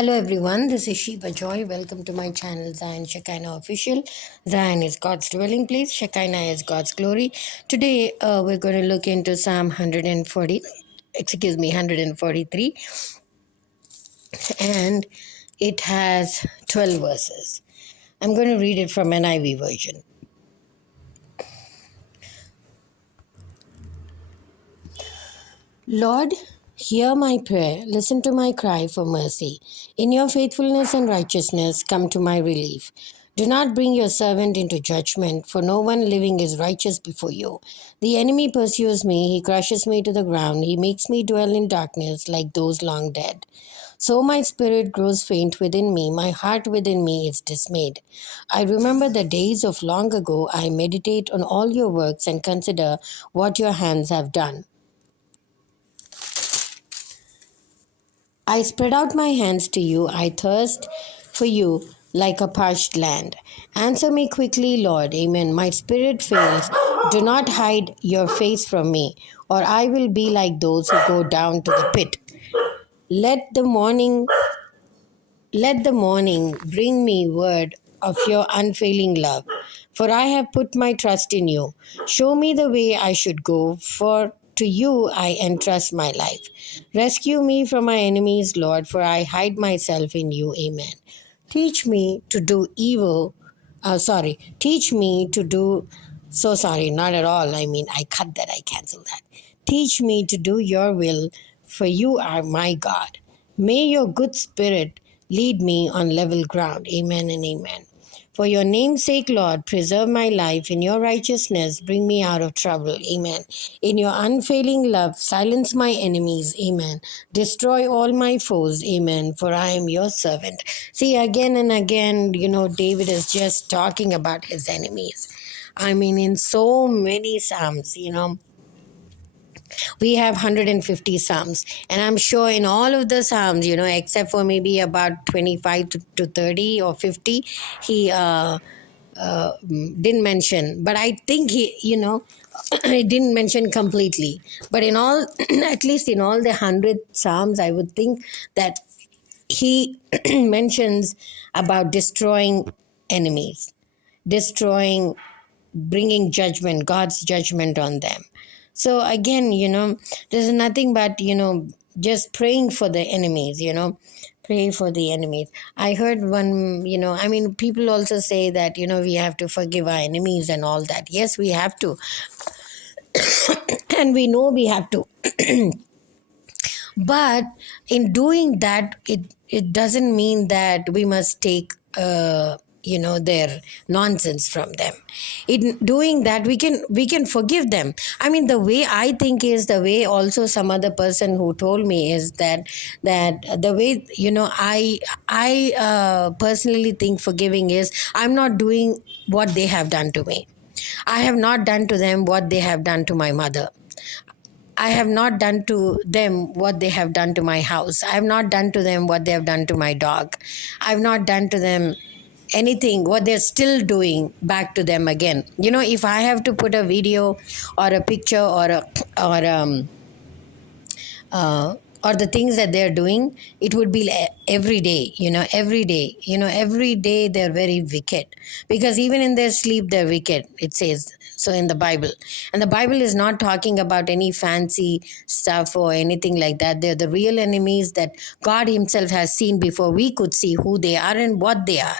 Hello everyone, this is Sheba Joy. Welcome to my channel Zion Shekinah Official. Zion is God's dwelling place, Shekinah is God's glory. Today we're going to look into Psalm 143, and it has 12 verses. I'm going to read it from NIV version. Lord, hear my prayer. Listen to my cry for mercy. In your faithfulness and righteousness, come to my relief. Do not bring your servant into judgment, for no one living is righteous before you. The enemy pursues me, he crushes me to the ground, he makes me dwell in darkness like those long dead. So my spirit grows faint within me, my heart within me is dismayed. I remember the days of long ago, I meditate on all your works and consider what your hands have done. I spread out my hands to you. I thirst for you like a parched land. Answer me quickly, Lord. Amen. My spirit fails. Do not hide your face from me, or I will be like those who go down to the pit. Let the morning bring me word of your unfailing love, for I have put my trust in you. Show me the way I should go, for to you I entrust my life. Rescue me from my enemies, Lord, for I hide myself in you. Amen. Teach me to do evil. Teach me to do. So sorry, not at all. I cut that, I cancel that. Teach me to do your will, for you are my God. May your good spirit lead me on level ground. Amen and amen. For your name's sake, Lord, preserve my life. In your righteousness, bring me out of trouble. Amen. In your unfailing love, silence my enemies. Amen. Destroy all my foes. Amen. For I am your servant. See, again and again, David is just talking about his enemies. In so many Psalms, we have 150 Psalms. And I'm sure in all of the Psalms, except for maybe about 25 to 30 or 50, he didn't mention. But I think he didn't mention completely. But in all, at least in all the 100 Psalms, I would think that he mentions about destroying enemies, destroying, bringing judgment, God's judgment on them. So again, there's nothing but, just praying for the enemies, pray for the enemies. I heard one, people also say that, we have to forgive our enemies and all that. Yes, we have to. And we know we have to. But in doing that, it doesn't mean that we must take their nonsense from them. In doing that, we can forgive them. The way I think is the way also some other person who told me is that the way, I personally think forgiving is, I'm not doing what they have done to me. I have not done to them what they have done to my mother. I have not done to them what they have done to my house. I have not done to them what they have done to my dog. I have not done to them anything what they're still doing back to them again. If I have to put a video or a picture or the things that they're doing, it would be every day, every day they're very wicked, because even in their sleep they're wicked, it says so in the Bible. And the Bible is not talking about any fancy stuff or anything like that. They're the real enemies that God himself has seen before we could see who they are and what they are.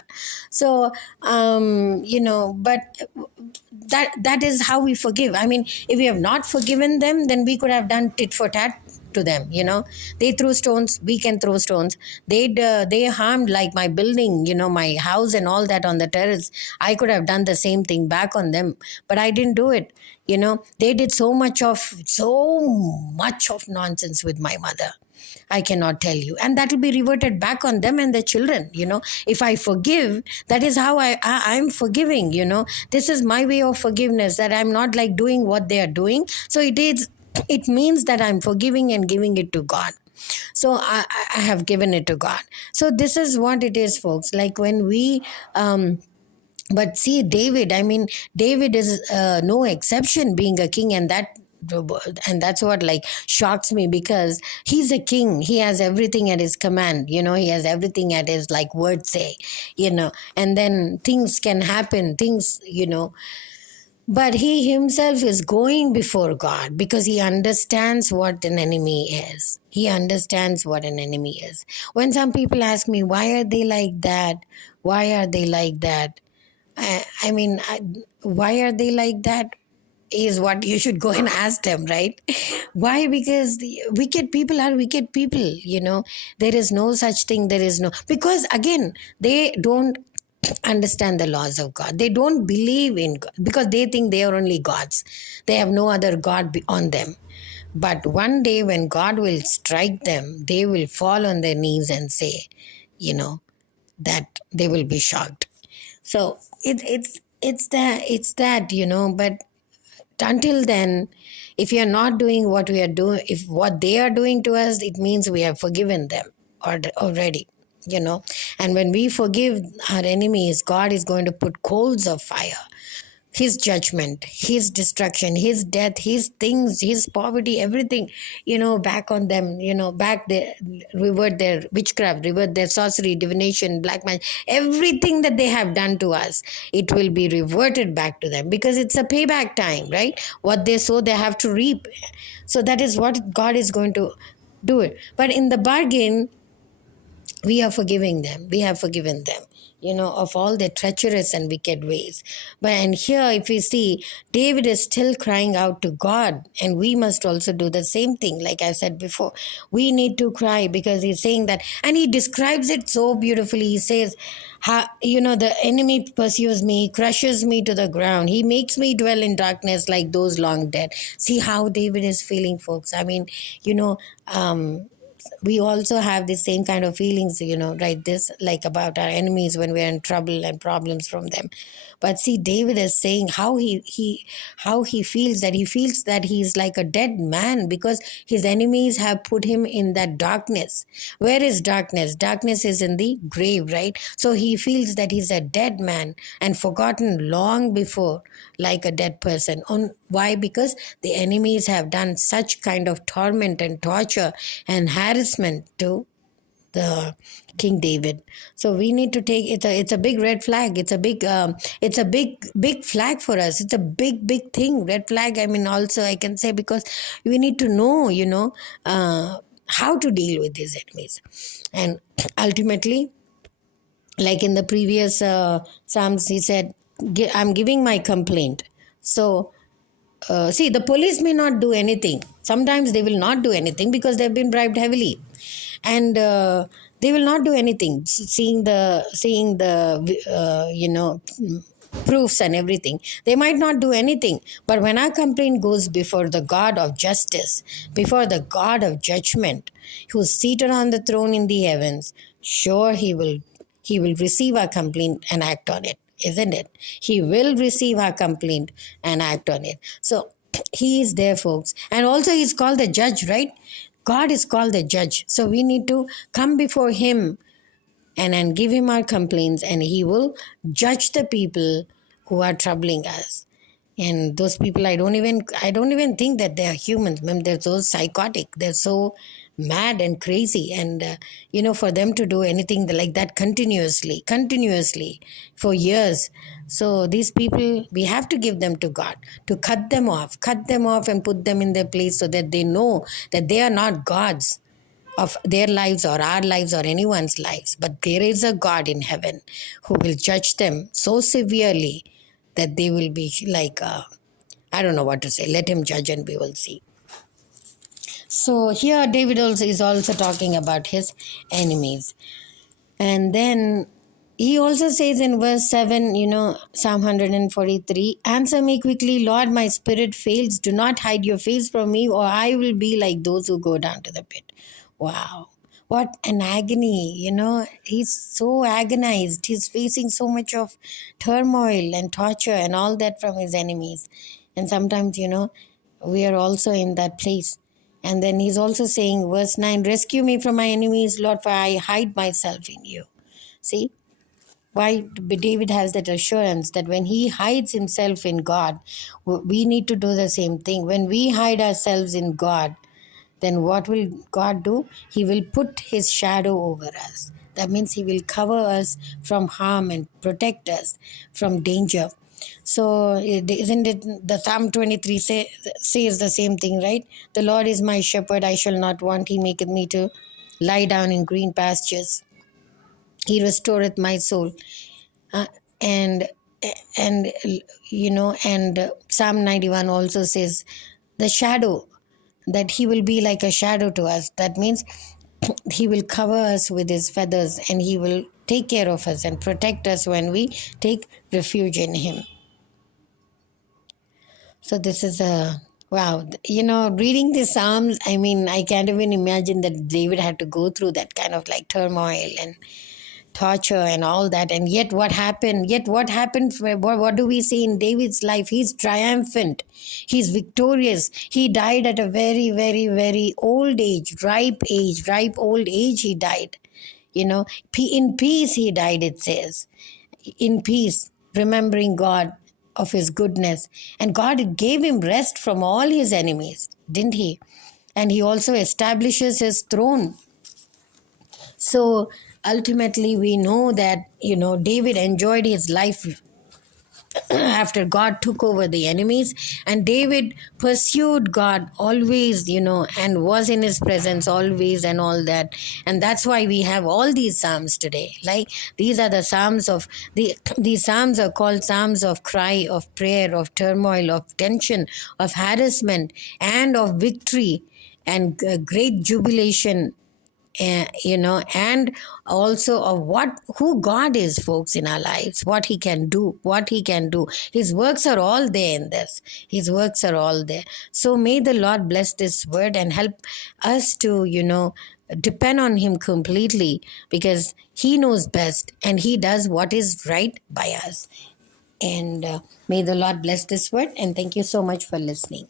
So but that is how we forgive. If we have not forgiven them, then we could have done tit for tat to them. They threw stones, we can throw stones. They harmed like my building, my house and all that on the terrace. I could have done the same thing back on them, but I didn't do it. They did so much of nonsense with my mother, I cannot tell you. And that will be reverted back on them and their children. If I forgive, that is how I'm forgiving. This is my way of forgiveness, that I'm not like doing what they are doing. So it means that I'm forgiving and giving it to God. So I have given it to God. So this is what it is, folks. Like when we but see, David is no exception, being a king, and that And that's what like shocks me, because he's a king. He has everything at his command. He has everything at his like word say. And then things can happen. But he himself is going before God because he understands what an enemy is. He understands what an enemy is. When some people ask me, why are they like that? Why are they like that? I mean, why are they like that? Is what you should go and ask them, right? Why? Because the wicked people are wicked people. There is no such thing. There is no, because again, they don't understand the laws of God. They don't believe in God because they think they are only gods. They have no other God beyond them. But one day when God will strike them, they will fall on their knees and say, you know, that they will be shocked. So it's that, but until then, if you're not doing what we are doing, if what they are doing to us, it means we have forgiven them already. And when we forgive our enemies, God is going to put coals of fire, his judgment, his destruction, his death, his things, his poverty, everything, back on them, back their, revert their witchcraft, revert their sorcery, divination, black magic, everything that they have done to us, it will be reverted back to them, because it's a payback time, right? What they sow, they have to reap. So that is what God is going to do it. But in the bargain, we are forgiving them. We have forgiven them, of all their treacherous and wicked ways. But and here, if we see, David is still crying out to God, and we must also do the same thing. Like I said before, we need to cry, because he's saying that, and he describes it so beautifully. He says, the enemy pursues me, crushes me to the ground. He makes me dwell in darkness like those long dead. See how David is feeling, folks. I mean, we also have the same kind of feelings, right? This, like, about our enemies when we're in trouble and problems from them. But see, David is saying how he feels, that he feels that he's like a dead man, because his enemies have put him in that darkness. Where is darkness? Darkness is in the grave, right? So he feels that he's a dead man and forgotten long before, like a dead person. Why? Because the enemies have done such kind of torment and torture and harassment to the King David. So we need to take it. It's a big red flag. It's a big flag for us. It's a big thing. Red flag. I mean, also I can say, because we need to know, how to deal with these enemies, and ultimately, like in the previous Psalms, he said, I'm giving my complaint. So, see, the police may not do anything. Sometimes they will not do anything because they've been bribed heavily, and they will not do anything. Seeing the proofs and everything, they might not do anything. But when our complaint goes before the God of justice, before the God of judgment, who's seated on the throne in the heavens, sure, he will receive our complaint and act on it, isn't it? He will receive our complaint and act on it. So he is there, folks. And also, he's called the judge, right? God is called the judge. So we need to come before him and give him our complaints, and he will judge the people who are troubling us. And those people, I don't even think that they are humans. I mean, they're so psychotic, they're so mad and crazy, and for them to do anything like that continuously for years. So these people, we have to give them to God, to cut them off and put them in their place, so that they know that they are not gods of their lives or our lives or anyone's lives, but there is a God in heaven who will judge them so severely that they will be like, I don't know what to say. Let him judge and we will see. So here David also is also talking about his enemies. And then he also says in verse 7, Psalm 143, answer me quickly, Lord, my spirit fails. Do not hide your face from me, or I will be like those who go down to the pit. Wow. What an agony, he's so agonized. He's facing so much of turmoil and torture and all that from his enemies. And sometimes, we are also in that place. And then he's also saying, verse 9, rescue me from my enemies, Lord, for I hide myself in you. See? why David has that assurance that when he hides himself in God, we need to do the same thing. When we hide ourselves in God, then what will God do? He will put his shadow over us. That means he will cover us from harm and protect us from danger. So isn't it the Psalm 23 says the same thing, right? The Lord is my shepherd, I shall not want. He maketh me to lie down in green pastures. He restoreth my soul. Uh, and and Psalm 91 also says the shadow, that he will be like a shadow to us. That means he will cover us with his feathers, and he will take care of us and protect us when we take refuge in him. So this is a wow. Reading the Psalms, I mean, I can't even imagine that David had to go through that kind of like turmoil and torture and all that. And yet what happened, what do we see in David's life? He's triumphant, he's victorious. He died at a very, very, very old age, ripe old age. He died, in peace he died, it says, in peace, remembering God of his goodness. And God gave him rest from all his enemies, didn't he? And he also establishes his throne. So ultimately, we know that, David enjoyed his life after God took over the enemies, and David pursued God always, and was in his presence always, and all that. And that's why we have all these Psalms today. Like, these are the Psalms of these Psalms are called Psalms of cry, of prayer, of turmoil, of tension, of harassment, and of victory, and great jubilation, and also of who God is, folks, in our lives, what he can do. His works are all there in this. His works are all there. So may the Lord bless this word and help us to, depend on him completely, because he knows best and he does what is right by us. And may the Lord bless this word, and thank you so much for listening.